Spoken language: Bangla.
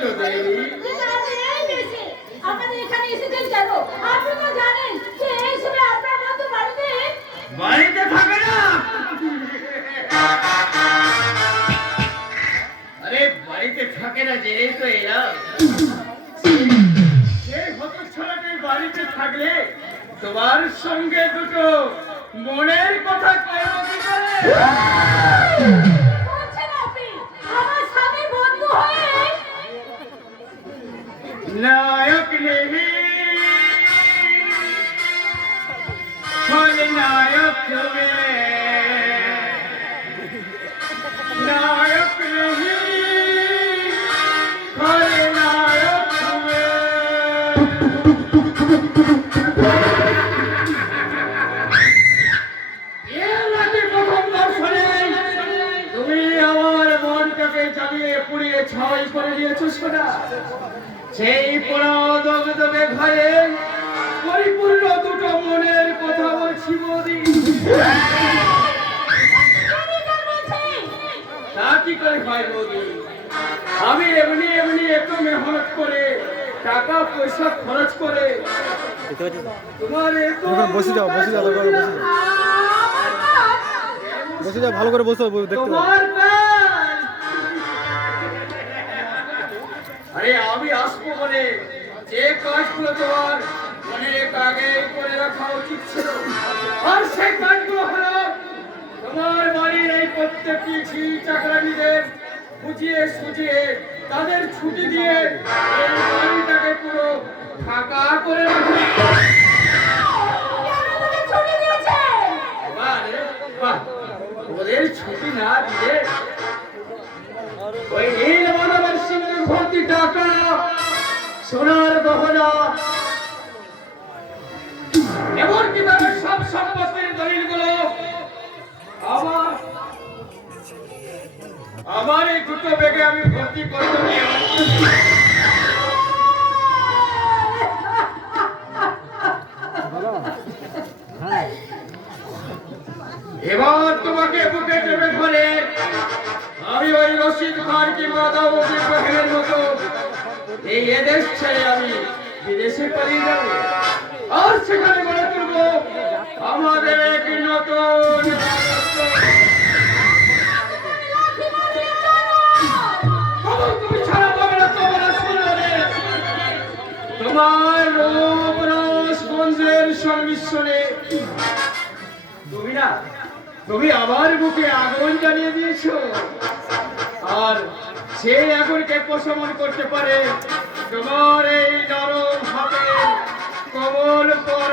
তো দেয়নি আপনাদের এখানে এসেছেন কেন আপনি জানেন যে এই সময় আপনার বন্ধু বাড়িতে থাকে না। আরে বাড়িতে থাকে না, জেনেই তো বাড়িতে থাকলে তোমার সঙ্গে দুটো মনের কথা কেন কি করে পুড়িয়ে ছাই করে দিয়েছ সোনা সেই পোড়া দগদগে ঘরে পরিপূর্ণ দুটো মনের কথা বলছি বৌদি তা কি করে হয় বৌদি আমি এমনি এমনি একটু মেহনত করে টাকা পয়সা খরচ করে তোমার বসে যাও, বসে যাও, বসে যাও। বসে যাও ভালো করে বসে দেখতে কাজ। আরে আমি আসব বলে যে কাজগুলো তোমার অনেক আগে করে রাখা উচিত ছিল আর সেই কাজগুলো হলো তোমার বাড়ির এই প্রত্যেকটি ছি চাকরানিদের বুঝিয়ে সুঝিয়ে তাদের ছুটি দিয়ে এই বাড়িটাকে পুরো ফাঁকা করে রাখা ছুটি। ওদের না দিয়ে ওই নীল মানবের সিংহে ভর্তি টাকা সোনার গহনা এমনকি তাদের সব সম্পত্তির দলিলগুলো আমার আমার এই দুটো বেগে আমি ভর্তি করতে এবার তোমাকে বুকে চেপে ধরে আমি ওই রশিদ খান কিংবা দাউদ ইব্রাহিমের মতো এই এদেশ ছেড়ে আমি বিদেশে পালিয়ে যাব। আর সেখানে তোমার রূপ রস গন্ধের সংমিশ্রণে তুমি না আমার বুকে আগুন জ্বালিয়ে দিয়েছ। আর সেই আগুনকে প্রশমন করতে পারে তোমার এই নরম হাতে কমল পর